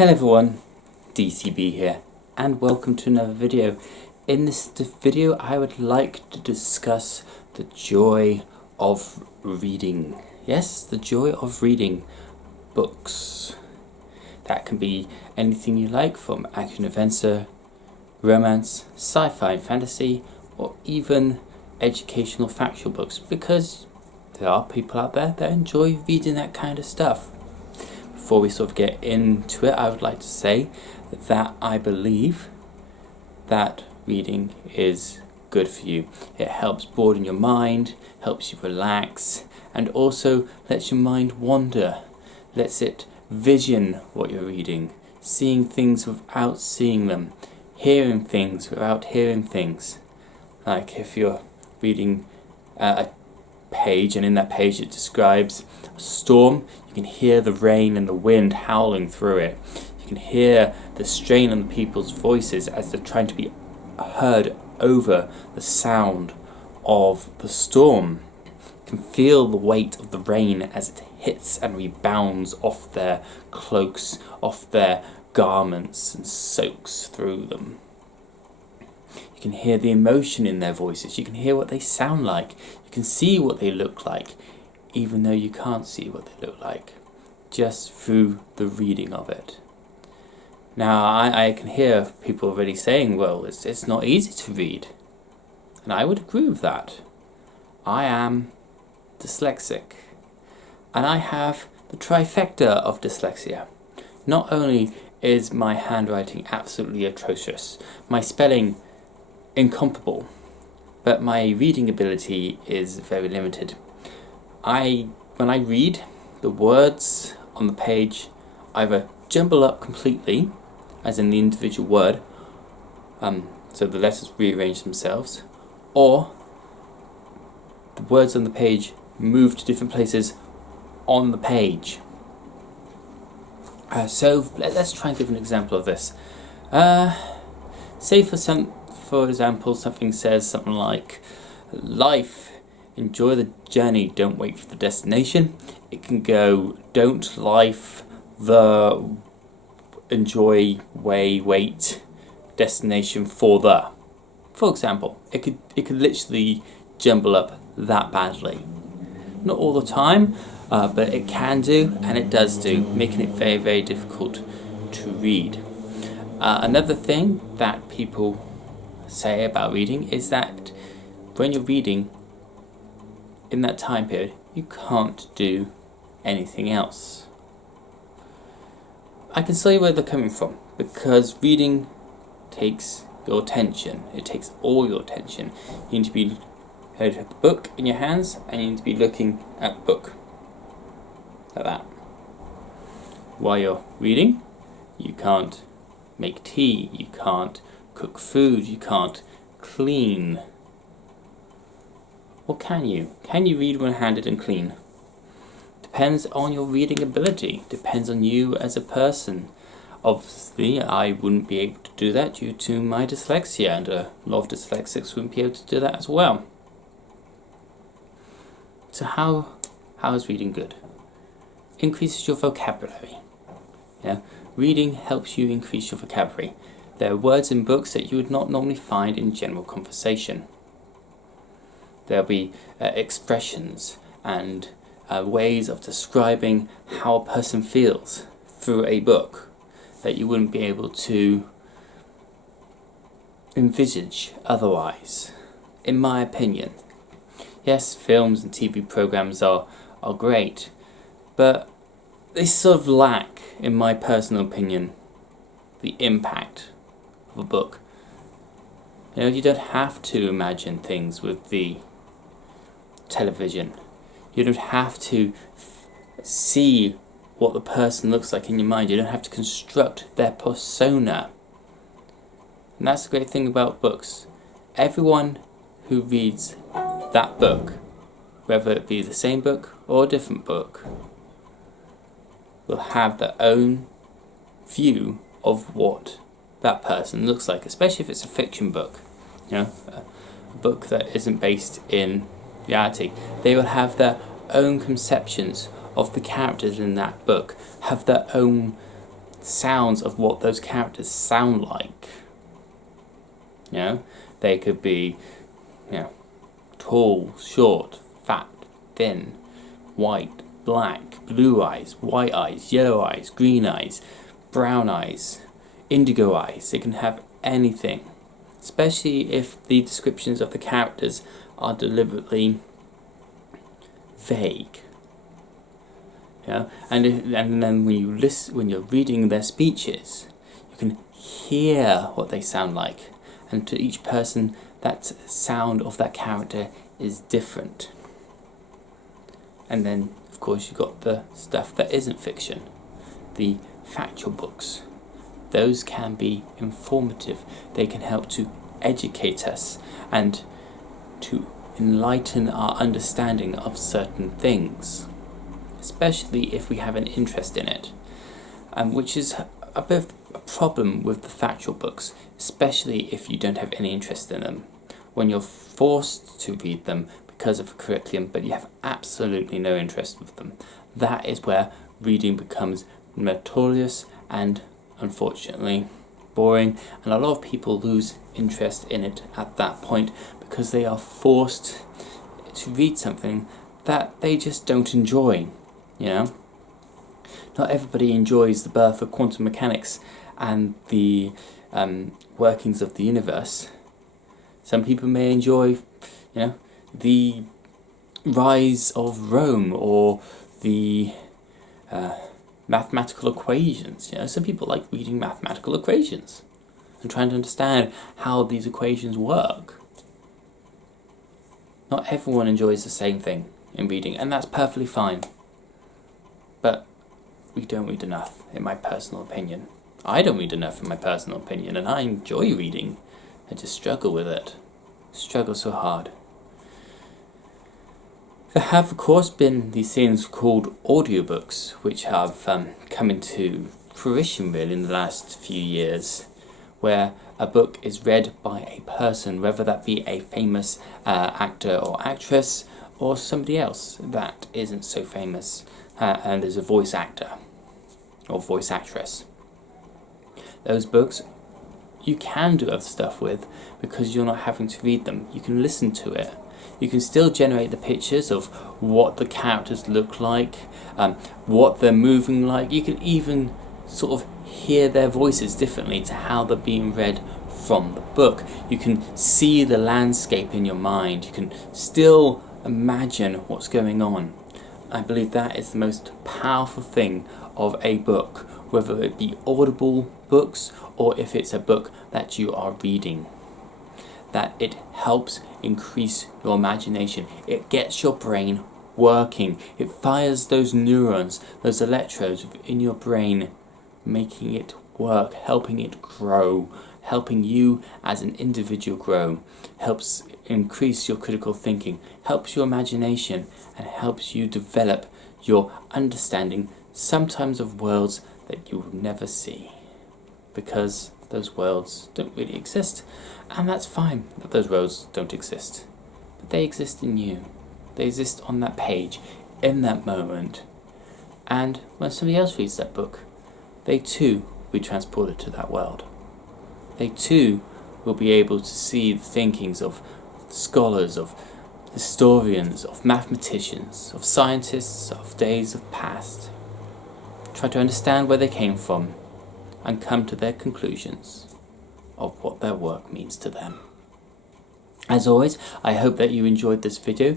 Hello everyone, DCB here, and welcome to another video. In this video I would like to discuss the joy of reading. Yes, the joy of reading books. That can be anything you like, from action-adventure, romance, sci-fi and fantasy, or even educational factual books, because there are people out there that enjoy reading that kind of stuff. Before we sort of get into it, I would like to say that I believe that reading is good for you. It helps broaden your mind, helps you relax, and also lets your mind wander, lets it vision what you're reading, seeing things without seeing them, hearing things without hearing things. Like if you're reading a page and in that page it describes a storm, you can hear the rain and the wind howling through it. You can hear the strain on the people's voices as they're trying to be heard over the sound of the storm. You can feel the weight of the rain as it hits and rebounds off their cloaks, off their garments, and soaks through them. You can hear the emotion in their voices. You can hear what they sound like. You can see what they look like, even though you can't see what they look like, just through the reading of it. Now, I can hear people already saying, well, it's not easy to read. And I would agree with that. I am dyslexic. And I have the trifecta of dyslexia. Not only is my handwriting absolutely atrocious, my spelling incomparable, but my reading ability is very limited. When I read, the words on the page either jumble up completely, as in the individual word, so the letters rearrange themselves, or the words on the page move to different places on the page. So let's try and give an example of this. Say for example, something says something like, life, enjoy the journey, don't wait for the destination. It can go, don't life, the, enjoy, wait, destination for the. For example, it could literally jumble up that badly. Not all the time, but it can do, and it does do, making it very, very difficult to read. Another thing that people say about reading is that when you're reading in that time period, you can't do anything else. I can see where they're coming from, because reading takes your attention. It takes all your attention. You need to be hold the book in your hands, and you need to be looking at the book like that. While you're reading, you can't make tea, you can't cook food, you can't clean. Or can you? Can you read one-handed and clean? Depends on your reading ability, depends on you as a person. Obviously, I wouldn't be able to do that due to my dyslexia, and a lot of dyslexics wouldn't be able to do that as well. So how is reading good? Increases your vocabulary. Yeah? Reading helps you increase your vocabulary. There are words in books that you would not normally find in general conversation. There'll be expressions and ways of describing how a person feels through a book that you wouldn't be able to envisage otherwise, in my opinion. Yes, films and TV programs are great, but they sort of lack, in my personal opinion, the impact of a book. You know, you don't have to imagine things with the television. You don't have to see what the person looks like in your mind. You don't have to construct their persona. And that's the great thing about books. Everyone who reads that book, whether it be the same book or a different book, will have their own view of what that person looks like, especially if it's a fiction book, you know, a book that isn't based in reality. They will have their own conceptions of the characters in that book, have their own sounds of what those characters sound like. You know, they could be, tall, short, fat, thin, white, black, blue eyes, white eyes, yellow eyes, green eyes, brown eyes, indigo eyes. It can have anything, especially if the descriptions of the characters are deliberately vague. And then when you're reading their speeches, you can hear what they sound like, and to each person, that sound of that character is different. And then, of course, you've got the stuff that isn't fiction, the factual books. Those can be informative. They can help to educate us and to enlighten our understanding of certain things, especially if we have an interest in it, which is a bit of a problem with the factual books, especially if you don't have any interest in them. When you're forced to read them because of a curriculum, but you have absolutely no interest with them, that is where reading becomes notorious and, unfortunately, boring, and a lot of people lose interest in it at that point because they are forced to read something that they just don't enjoy. Not everybody enjoys the birth of quantum mechanics and the workings of the universe. Some people may enjoy, the rise of Rome or the mathematical equations. Some people like reading mathematical equations and trying to understand how these equations work. Not everyone enjoys the same thing in reading, and that's perfectly fine. But we don't read enough, in my personal opinion. I don't read enough, in my personal opinion, and I enjoy reading. I just struggle with it. Struggle so hard. There have, of course, been these things called audiobooks, which have come into fruition really in the last few years, where a book is read by a person, whether that be a famous actor or actress, or somebody else that isn't so famous and is a voice actor or voice actress. Those books you can do other stuff with because you're not having to read them. You can listen to it. You can still generate the pictures of what the characters look like, what they're moving like. You can even sort of hear their voices differently to how they're being read from the book. You can see the landscape in your mind. You can still imagine what's going on. I believe that is the most powerful thing of a book, whether it be audible books or if it's a book that you are reading. That it helps increase your imagination. It gets your brain working. It fires those neurons, those electrodes in your brain, making it work, helping it grow, helping you as an individual grow, helps increase your critical thinking, helps your imagination, and helps you develop your understanding, sometimes of worlds that you will never see, because those worlds don't really exist. And that's fine that those worlds don't exist, but they exist in you. They exist on that page, in that moment. And when somebody else reads that book, they too will be transported to that world. They too will be able to see the thinkings of scholars, of historians, of mathematicians, of scientists, of days of past. Try to understand where they came from and come to their conclusions of what their work means to them. As always, I hope that you enjoyed this video.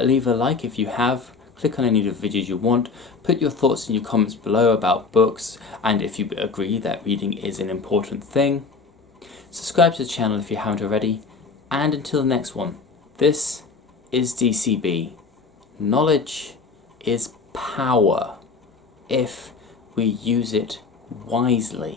Leave a like if you have. Click on any of the videos you want. Put your thoughts in your comments below about books and if you agree that reading is an important thing. Subscribe to the channel if you haven't already. And until the next one, this is DCB. Knowledge is power if we use it wisely.